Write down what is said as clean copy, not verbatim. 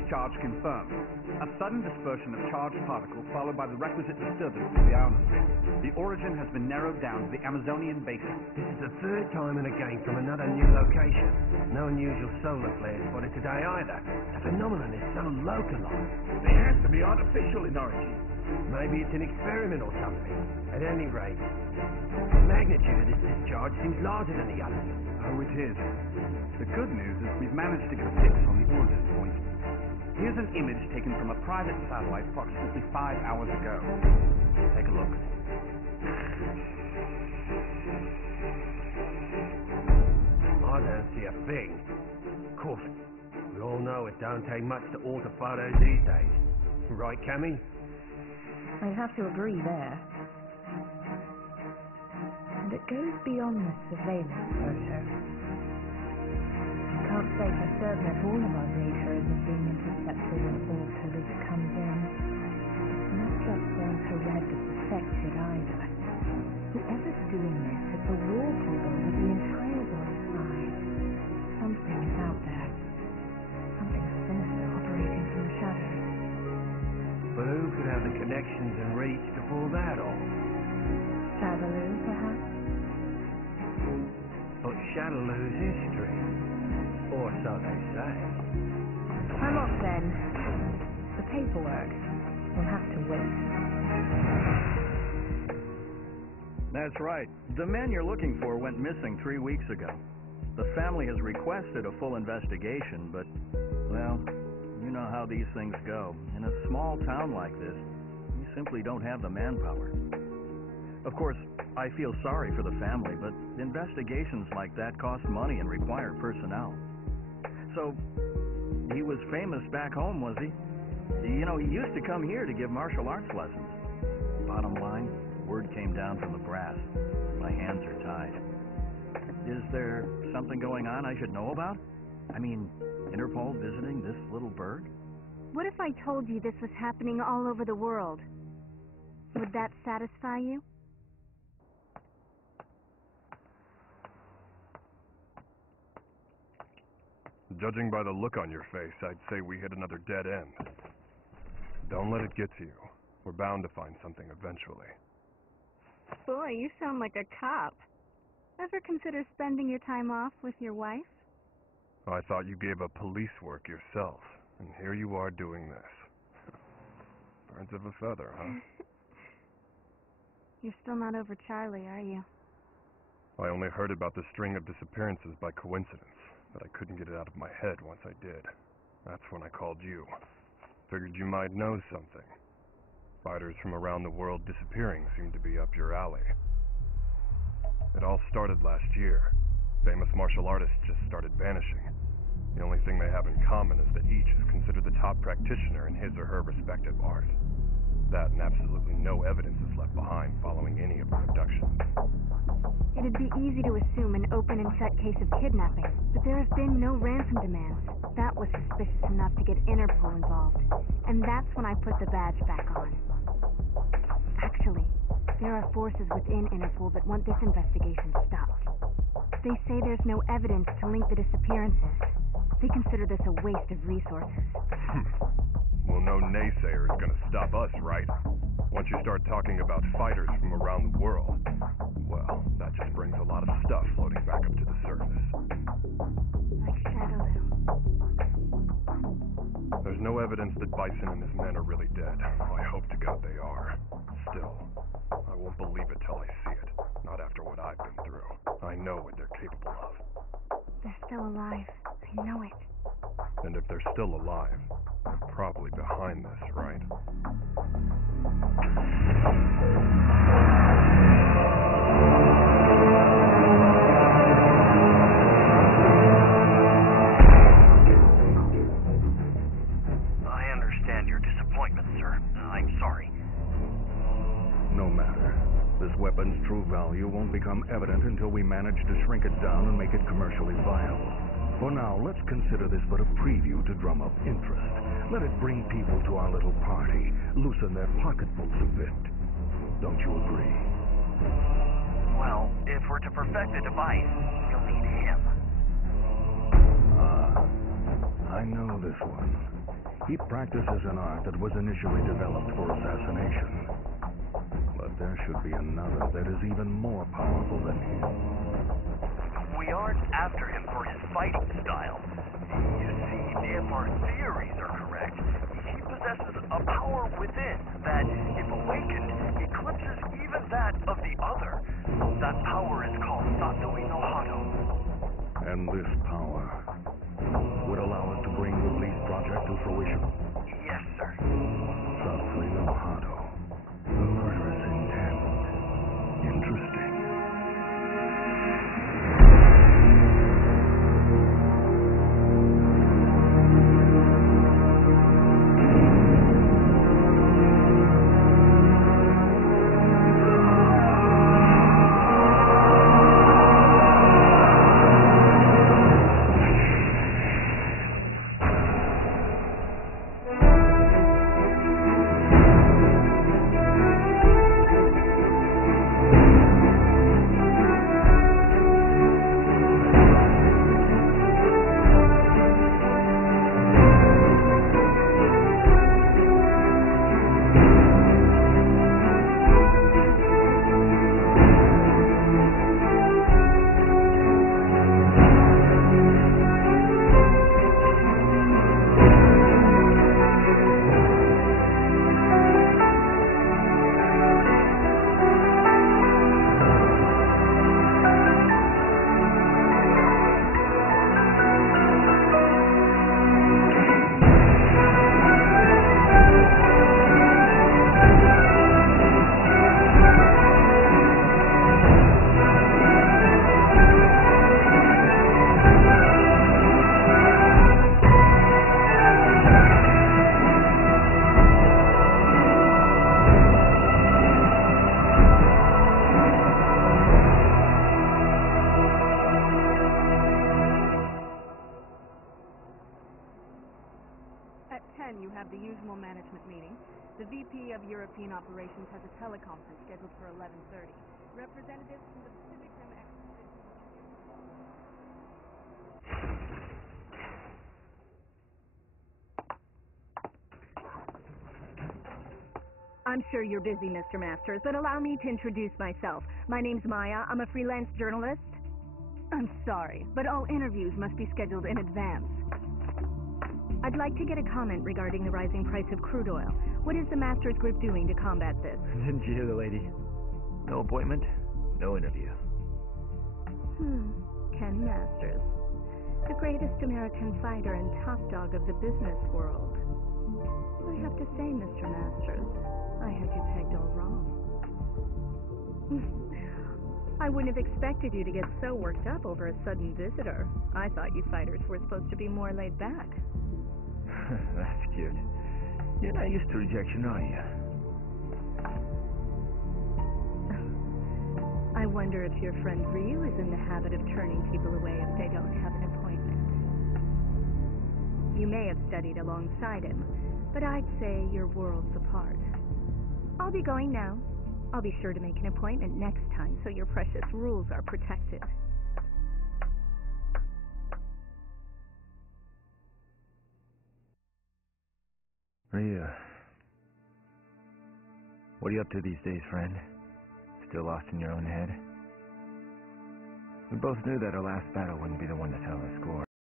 discharge confirmed. A sudden dispersion of charged particles followed by the requisite disturbance of the ionosphere. The origin has been narrowed down to the Amazonian basin. This is the third time in a game from another new location. No unusual solar flares spotted today either. The phenomenon is so localized. It has to be artificial in origin. Maybe it's an experiment or something. At any rate, the magnitude of this discharge seems larger than the others. Oh, it is. The good news is we've managed to get a fix on the origin point. Here's an image taken from a private satellite approximately 5 hours ago. Take a look. I don't see a thing. Of course, we all know it don't take much to alter photos these days. Right, Cammy? I'd have to agree there. And it goes beyond the surveillance photo. I can't say for certain that all of our data isn't being intercepted and altered as it comes in. It's not just the infrared that's affected either. Whoever's doing this has the wallpaper over the entire world side. Something is out there. Something sinister operating from the shadows. But who could have the connections and reach to pull that off? Shadaloo, perhaps? But Shadaloo's history. Or so they say. I'm off then. The paperwork will have to wait. That's right. The man you're looking for went missing 3 weeks ago. The family has requested a full investigation, but, well, you know how these things go. In a small town like this, you simply don't have the manpower. Of course, I feel sorry for the family, but investigations like that cost money and require personnel. So, he was famous back home, was he? You know, he used to come here to give martial arts lessons. Bottom line, word came down from the brass. My hands are tied. Is there something going on I should know about? I mean, Interpol visiting this little bird? What if I told you this was happening all over the world? Would that satisfy you? Judging by the look on your face, I'd say we hit another dead end. Don't let it get to you. We're bound to find something eventually. Boy, you sound like a cop. Ever consider spending your time off with your wife? I thought you gave up police work yourself, and here you are doing this. Birds of a feather, huh? You're still not over Charlie, are you? I only heard about the string of disappearances by coincidence, but I couldn't get it out of my head once I did. That's when I called you. Figured you might know something. Fighters from around the world disappearing seemed to be up your alley. It all started last year. Famous martial artists just started vanishing. The only thing they have in common is that each is considered the top practitioner in his or her respective art. That and absolutely no evidence is left behind following any of the abductions. It'd be easy to assume an open and shut case of kidnapping, but there have been no ransom demands. That was suspicious enough to get Interpol involved, and that's when I put the badge back on. Actually, there are forces within Interpol that want this investigation stopped. They say there's no evidence to link the disappearances. They consider this a waste of resources. Well, no naysayer is gonna stop us, right? Once you start talking about fighters from around the world, well, that just brings a lot of stuff floating back up to the surface. Like Shadaloo. There's no evidence that Bison and his men are really dead. I hope to God they are. Still, I won't believe it till I see it. Not after what I've been through. I know what they're capable of. They're still alive. I know it. And if they're still alive, they're probably behind this, right? I understand your disappointment, sir. I'm sorry. No matter. This weapon's true value won't become evident until we manage to shrink it down and make it commercially viable. For now, let's consider this but a preview to drum up interest. Let it bring people to our little party, loosen their pocketbooks a bit. Don't you agree? Well, if we're to perfect the device, you'll need him. Ah, I know this one. He practices an art that was initially developed for assassination. But there should be another that is even more powerful than him. We aren't after him for his fighting style. You see, if our theories are correct, he possesses a power within that, if awakened, eclipses even that of the other. That power is called Satsui no Hado. And this power would allow us to bring the police project to fruition. Yes, sir. Satsui no Hado. The murderous intent. Interesting. At 10, you have the usual management meeting. The VP of European Operations has a teleconference scheduled for 11:30. Representatives from the Pacific Rim Expedition... I'm sure you're busy, Mr. Masters, but allow me to introduce myself. My name's Maya. I'm a freelance journalist. I'm sorry, but all interviews must be scheduled in advance. I'd like to get a comment regarding the rising price of crude oil. What is the Masters Group doing to combat this? Didn't you hear the lady? No appointment, no interview. Ken Masters. The greatest American fighter and top dog of the business world. I have to say, Mr. Masters, I had you pegged all wrong. I wouldn't have expected you to get so worked up over a sudden visitor. I thought you fighters were supposed to be more laid back. That's cute. You're not used to rejection, are you? I wonder if your friend Ryu is in the habit of turning people away if they don't have an appointment. You may have studied alongside him, but I'd say you're worlds apart. I'll be going now. I'll be sure to make an appointment next time so your precious rules are protected. What are you up to these days, friend? Still lost in your own head? We both knew that our last battle wouldn't be the one to tell our score.